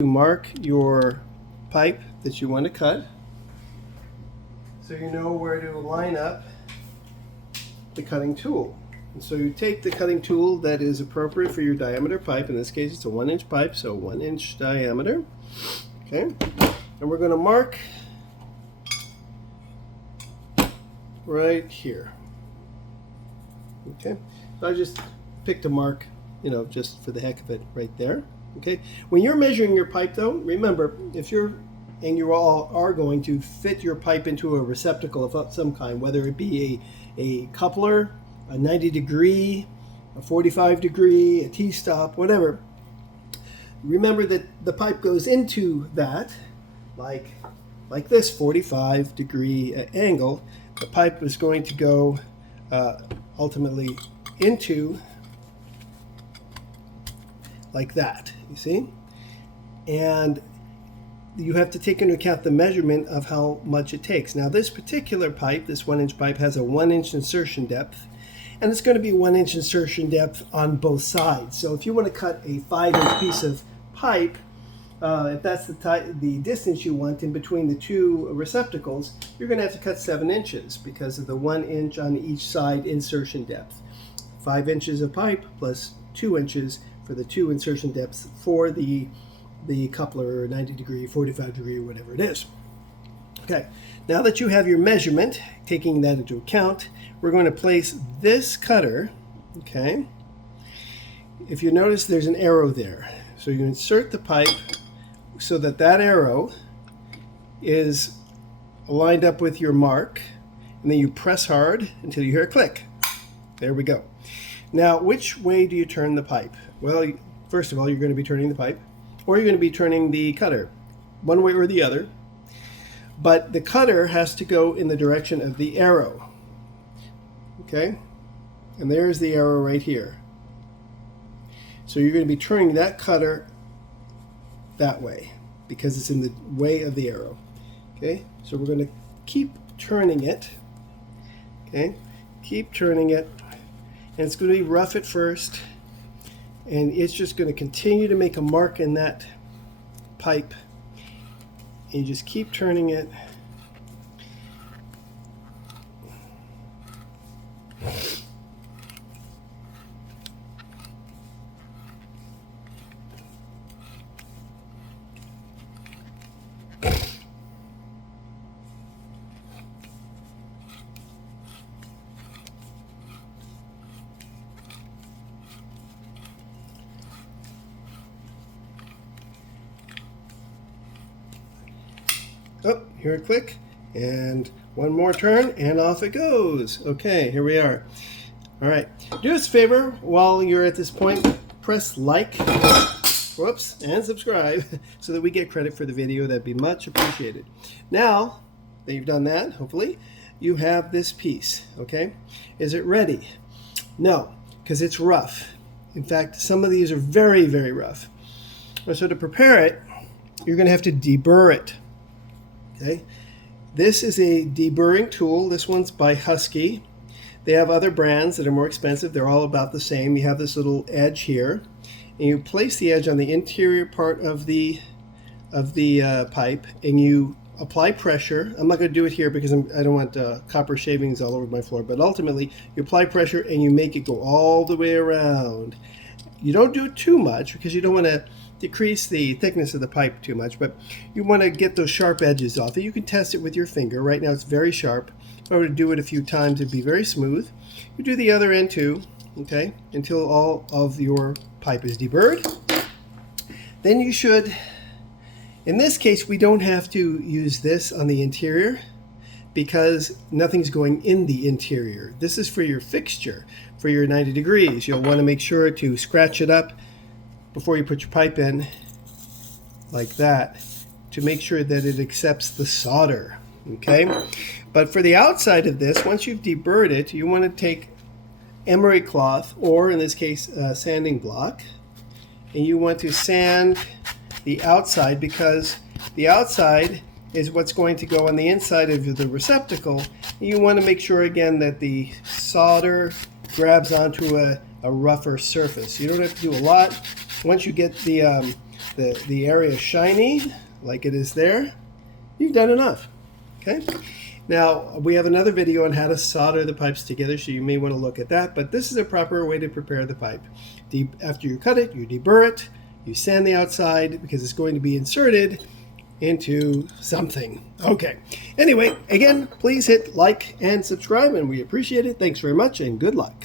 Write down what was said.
to mark your pipe that you want to cut so you know where to line up the cutting tool. And so you take the cutting tool that is appropriate for your diameter pipe. In this case it's a 1-inch pipe, so 1-inch diameter. Okay, and we're going to mark right here. Okay, so I just picked a mark, just for the heck of it, right there. Okay, when you're measuring your pipe though, remember, if you all are going to fit your pipe into a receptacle of some kind, whether it be a coupler, a 90-degree, a 45-degree, a T-stop, whatever, remember that the pipe goes into that like this 45-degree angle. The pipe is going to go ultimately into like that, you see? And you have to take into account the measurement of how much it takes. Now this particular pipe, this 1-inch pipe, has a 1-inch insertion depth, and it's going to be 1-inch insertion depth on both sides. So if you want to cut a 5-inch piece of pipe, if that's the distance you want in between the two receptacles, you're going to have to cut 7 inches because of the 1 inch on each side insertion depth. 5 inches of pipe plus 2 inches for the two insertion depths for the coupler, 90-degree, 45-degree, whatever it is. Okay, now that you have your measurement, taking that into account, we're going to place this cutter, okay? If you notice, there's an arrow there. So you insert the pipe so that that arrow is lined up with your mark, and then you press hard until you hear a click. There we go. Now, which way do you turn the pipe? Well, first of all, you're going to be turning the pipe, or you're going to be turning the cutter, one way or the other. But the cutter has to go in the direction of the arrow. Okay? And there's the arrow right here. So you're going to be turning that cutter that way because it's in the way of the arrow. Okay? So we're going to keep turning it. Okay? Keep turning it. And it's going to be rough at first. And it's just going to continue to make a mark in that pipe. And you just keep turning it. Oh, hear a click, and one more turn, and off it goes. Okay, here we are. All right, do us a favor while you're at this point, press like, whoops, and subscribe so that we get credit for the video. That'd be much appreciated. Now that you've done that, hopefully, you have this piece, okay? Is it ready? No, because it's rough. In fact, some of these are very, very rough. So to prepare it, you're going to have to deburr it. Okay, this is a deburring tool. This one's by Husky. They have other brands that are more expensive. They're all about the same. You have this little edge here, and you place the edge on the interior part of the pipe, and you apply pressure. I'm not going to do it here because I don't want copper shavings all over my floor, but ultimately you apply pressure and you make it go all the way around. You don't do it too much because you don't want to decrease the thickness of the pipe too much, but you want to get those sharp edges off. You can test it with your finger. Right now it's very sharp. If I were to do it a few times, it'd be very smooth. You do the other end too, okay, until all of your pipe is deburred. Then you should, in this case, we don't have to use this on the interior because nothing's going in the interior. This is for your fixture, for your 90 degrees. You'll want to make sure to scratch it up before you put your pipe in, like that, to make sure that it accepts the solder, okay? But for the outside of this, once you've deburred it, you want to take emery cloth, or in this case, sanding block, and you want to sand the outside because the outside is what's going to go on the inside of the receptacle. And you want to make sure, again, that the solder grabs onto a rougher surface. You don't have to do a lot. Once you get the the area shiny like it is there, you've done enough. Okay. Now, we have another video on how to solder the pipes together, so you may want to look at that, but this is a proper way to prepare the pipe. After you cut it, you deburr it, you sand the outside because it's going to be inserted into something. Okay. Anyway, again, please hit like and subscribe, and we appreciate it. Thanks very much, and good luck.